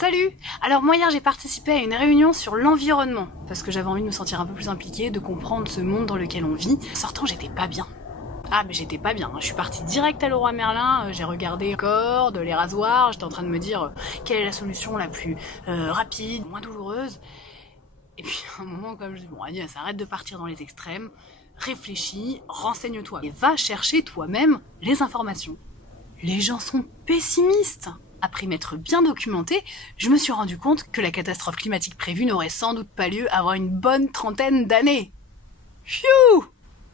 Salut! Alors moi hier j'ai participé à une réunion sur l'environnement, parce que j'avais envie de me sentir un peu plus impliquée, de comprendre ce monde dans lequel on vit. En sortant j'étais pas bien. Ah mais j'étais pas bien, hein. Je suis partie direct à Leroy Merlin, j'ai regardé les cordes, les rasoirs, j'étais en train de me dire quelle est la solution la plus rapide, moins douloureuse. Et puis à un moment comme je dis bon Agnès, arrête de partir dans les extrêmes, réfléchis, renseigne-toi et va chercher toi-même les informations. Les gens sont pessimistes. Après m'être bien documentée, je me suis rendu compte que la catastrophe climatique prévue n'aurait sans doute pas lieu avant une bonne trentaine d'années. Pfiou!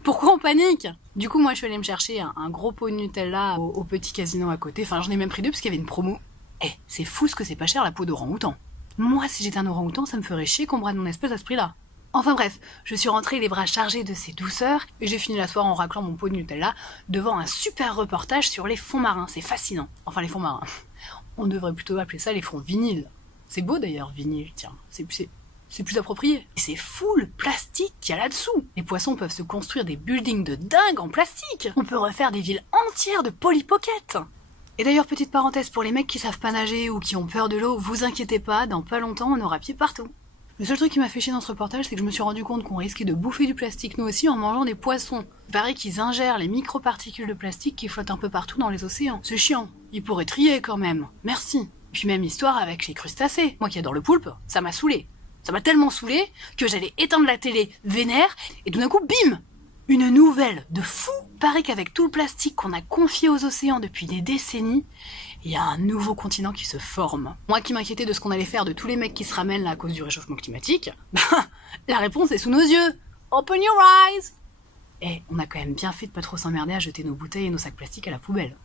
Pourquoi on panique? Du coup, moi, je suis allée me chercher un gros pot de Nutella au petit casino à côté. Enfin, j'en ai même pris deux parce qu'il y avait une promo. Eh, c'est fou ce que c'est pas cher la peau d'orang-outan. Moi, si j'étais un orang-outan, ça me ferait chier qu'on brade mon espèce à ce prix-là. Enfin bref, je suis rentrée les bras chargés de ces douceurs et j'ai fini la soirée en raclant mon pot de Nutella devant un super reportage sur les fonds marins. C'est fascinant. Enfin, les fonds marins. On devrait plutôt appeler ça les fonds vinyles. C'est beau d'ailleurs, vinyle, tiens. C'est plus approprié. Et c'est fou le plastique qu'il y a là-dessous. Les poissons peuvent se construire des buildings de dingue en plastique. On peut refaire des villes entières de Polly Pocket. Et d'ailleurs, petite parenthèse pour les mecs qui savent pas nager ou qui ont peur de l'eau, vous inquiétez pas, dans pas longtemps on aura pied partout. Le seul truc qui m'a fait chier dans ce reportage, c'est que je me suis rendu compte qu'on risquait de bouffer du plastique nous aussi en mangeant des poissons. Il paraît qu'ils ingèrent les microparticules de plastique qui flottent un peu partout dans les océans. C'est chiant. Ils pourraient trier quand même. Merci. Puis même histoire avec les crustacés. Moi qui adore le poulpe, ça m'a saoulé. Ça m'a tellement saoulé que j'allais éteindre la télé vénère et tout d'un coup, bim! Une nouvelle de fou! Paraît qu'avec tout le plastique qu'on a confié aux océans depuis des décennies, il y a un nouveau continent qui se forme. Moi qui m'inquiétais de ce qu'on allait faire de tous les mecs qui se ramènent là à cause du réchauffement climatique, la réponse est sous nos yeux. Open your eyes! Et on a quand même bien fait de pas trop s'emmerder à jeter nos bouteilles et nos sacs plastiques à la poubelle.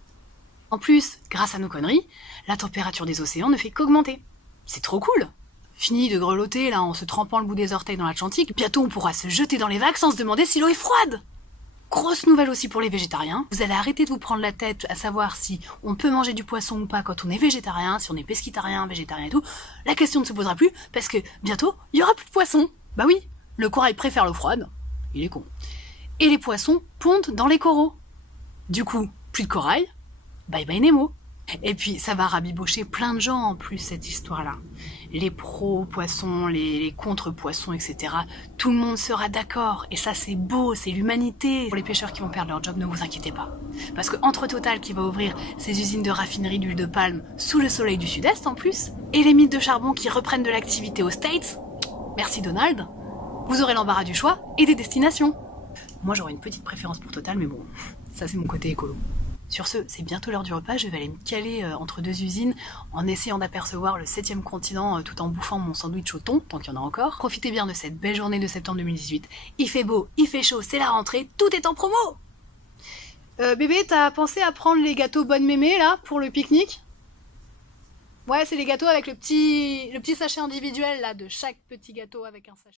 En plus, grâce à nos conneries, la température des océans ne fait qu'augmenter. C'est trop cool! Fini de grelotter là en se trempant le bout des orteils dans l'Atlantique, bientôt on pourra se jeter dans les vagues sans se demander si l'eau est froide! Grosse nouvelle aussi pour les végétariens, vous allez arrêter de vous prendre la tête à savoir si on peut manger du poisson ou pas quand on est végétarien, si on est pesquitarien, végétarien et tout. La question ne se posera plus parce que bientôt il y aura plus de poissons. Bah oui, le corail préfère l'eau froide, il est con. Et les poissons pondent dans les coraux. Du coup, plus de corail, bye bye Nemo. Et puis ça va rabibocher plein de gens en plus cette histoire-là. Les pro-poissons, les contre-poissons, etc. Tout le monde sera d'accord. Et ça c'est beau, c'est l'humanité. Pour les pêcheurs qui vont perdre leur job, ne vous inquiétez pas. Parce que entre Total qui va ouvrir ses usines de raffinerie d'huile de palme sous le soleil du sud-est en plus, et les mines de charbon qui reprennent de l'activité aux States, merci Donald, vous aurez l'embarras du choix et des destinations. Moi j'aurais une petite préférence pour Total, mais bon, ça c'est mon côté écolo. Sur ce, c'est bientôt l'heure du repas, je vais aller me caler entre deux usines en essayant d'apercevoir le 7e continent tout en bouffant mon sandwich au thon, tant qu'il y en a encore. Profitez bien de cette belle journée de septembre 2018. Il fait beau, il fait chaud, c'est la rentrée, tout est en promo! Bébé, t'as pensé à prendre les gâteaux Bonne Mémé là pour le pique-nique? Ouais, c'est les gâteaux avec le petit sachet individuel là de chaque petit gâteau avec un sachet.